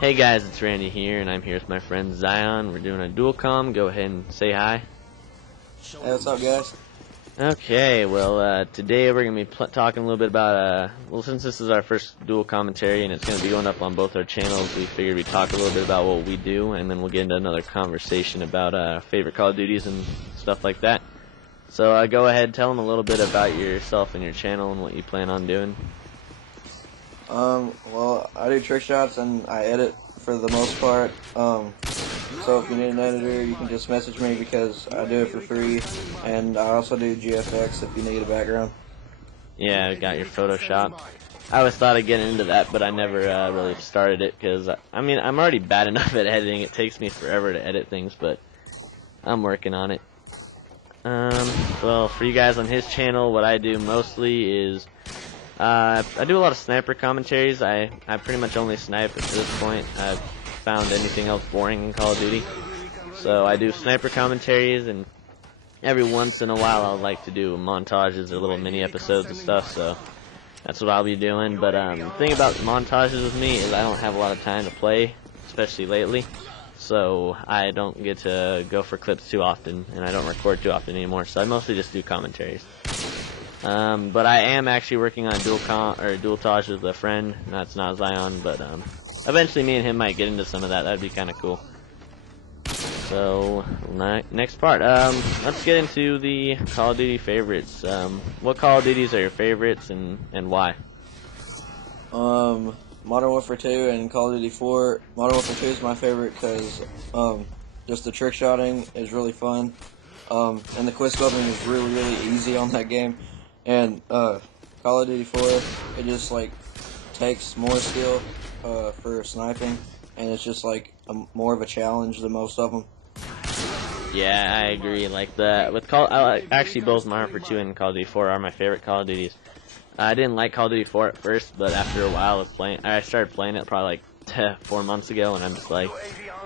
Hey guys, it's Randy here, and I'm here with my friend Zion. We're doing a dual comm. Go ahead and say hi. Hey, what's up, guys? Okay, well, today we're going to be talking a little bit about, well, since this is our first dual commentary and it's going to be going up on both our channels, we figured we'd talk a little bit about what we do, and then we'll get into another conversation about favorite Call of Duties and stuff like that. So go ahead, tell them a little bit about yourself and your channel and what you plan on doing. Well, I do trick shots and I edit for the most part. So if you need an editor, you can just message me because I do it for free, and I also do GFX if you need a background. Yeah, I got your Photoshop. I always thought of getting into that, but I never really started it because, I mean, I'm already bad enough at editing. It takes me forever to edit things, but I'm working on it. Well, for you guys on his channel, what I do mostly is I do a lot of sniper commentaries. I pretty much only snipe at this point. I've found anything else boring in Call of Duty. So I do sniper commentaries, and every once in a while I'll like to do montages or little mini episodes and stuff, so that's what I'll be doing. But the thing about montages with me is I don't have a lot of time to play, especially lately. So I don't get to go for clips too often, and I don't record too often anymore, so I mostly just do commentaries. But I am actually working on dual-tage with a friend. That's not Zion, but eventually me and him might get into some of that. That'd be kind of cool. So next part, let's get into the Call of Duty favorites. What Call of Duties are your favorites, and why? Modern Warfare 2 and Call of Duty 4. Modern Warfare 2 is my favorite because just the trick shotting is really fun, and the quick scoping is really easy on that game. And Call of Duty 4, it just like takes more skill for sniping, and it's just like more of a challenge than most of them. Yeah, I agree. Like actually both Modern Warfare 2 and Call of Duty 4 are my favorite Call of Duties. I didn't like Call of Duty 4 at first, but after a while of playing, I started playing it probably like 4 months ago, and I'm just like,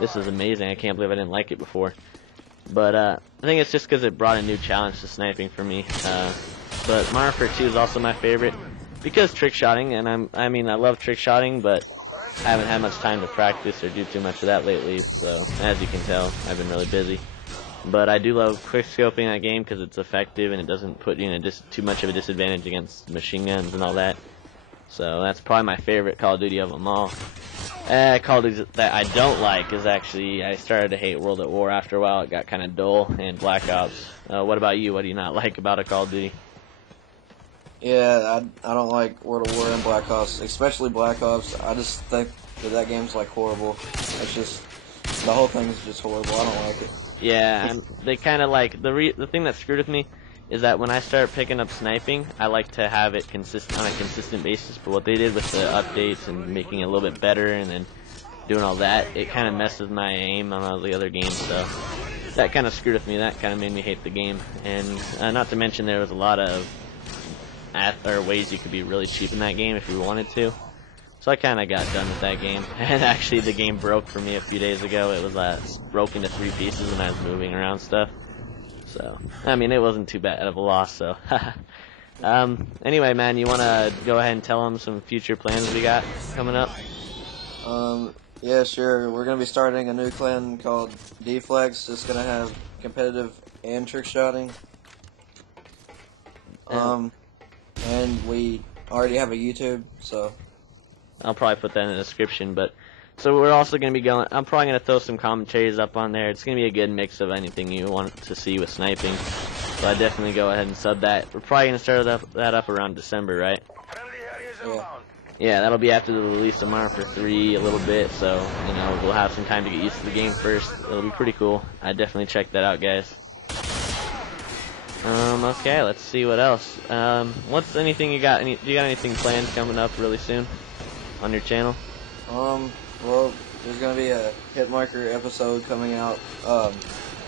this is amazing. I can't believe I didn't like it before. But I think it's just because it brought a new challenge to sniping for me. But Modern Warfare 2 is also my favorite because trick shotting, and I mean I love trick shotting, but I haven't had much time to practice or do too much of that lately. So as you can tell, I've been really busy. But I do love quick scoping that game because it's effective and it doesn't put you in too much of a disadvantage against machine guns and all that. So that's probably my favorite Call of Duty of them all. Call of Duty that I don't like is actually, I started to hate World at War after a while. It got kind of dull, and Black Ops. What about you? What do you not like about a Call of Duty? Yeah, I don't like World of War and Black Ops, especially Black Ops. I just think that game's like horrible. It's just, the whole thing is just horrible. I don't like it. Yeah, and they kind of like, the thing that screwed with me is that when I start picking up sniping, I like to have it on a consistent basis, but what they did with the updates and making it a little bit better and then doing all that, it kind of messed with my aim on all the other games, so that kind of screwed with me. That kind of made me hate the game. And not to mention there was a lot of ways you could be really cheap in that game if you wanted to. So I kind of got done with that game. And actually the game broke for me a few days ago. It was broke into 3 pieces and I was moving around stuff. So, I mean, it wasn't too bad of a loss, so. Anyway, man, you want to go ahead and tell them some future plans we got coming up? Yeah, sure. We're going to be starting a new clan called D-Flex. It's going to have competitive and trick shotting. And we already have a YouTube, so. I'll probably put that in the description, but so we're also going to be I'm probably going to throw some commentaries up on there. It's going to be a good mix of anything you want to see with sniping, so I definitely go ahead and sub that. We're probably going to start that up around December, right? Yeah. Yeah, that'll be after the release of Modern Warfare 3 a little bit, so, you know, we'll have some time to get used to the game first. It'll be pretty cool. I definitely check that out, guys. Okay, let's see what else. What's anything you got? Do you got anything planned coming up really soon on your channel? Well, there's gonna be a Hitmarker episode coming out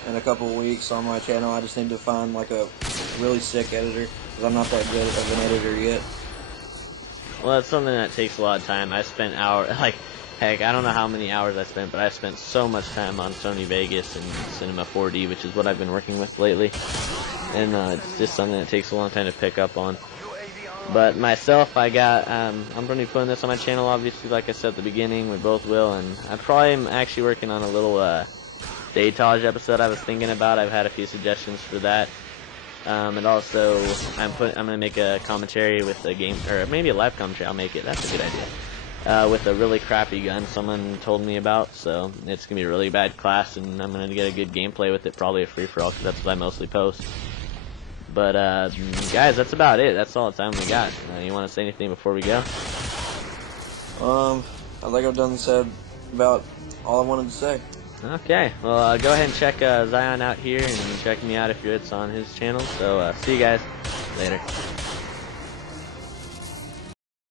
in a couple of weeks on my channel. I just need to find like a really sick editor because I'm not that good of an editor yet. Well, it's something that takes a lot of time. I spent hours, heck, I don't know how many hours I spent, but I spent so much time on Sony Vegas and Cinema 4D, which is what I've been working with lately. And it's just something that takes a long time to pick up on. But myself, I'm going to be putting this on my channel, obviously, like I said at the beginning, we both will, and I probably am actually working on a little ZyoNOG episode I was thinking about. I've had a few suggestions for that. And also, I'm going to make a commentary with a game, or maybe a live commentary, I'll make it, that's a good idea. With a really crappy gun someone told me about, so it's going to be a really bad class, and I'm going to get a good gameplay with it, probably a free-for-all, because that's what I mostly post. But, guys, that's about it. That's all the time we got. You want to say anything before we go? I think I've done said about all I wanted to say. Okay, well, go ahead and check Zion out here, and check me out if it's on his channel. So, see you guys later.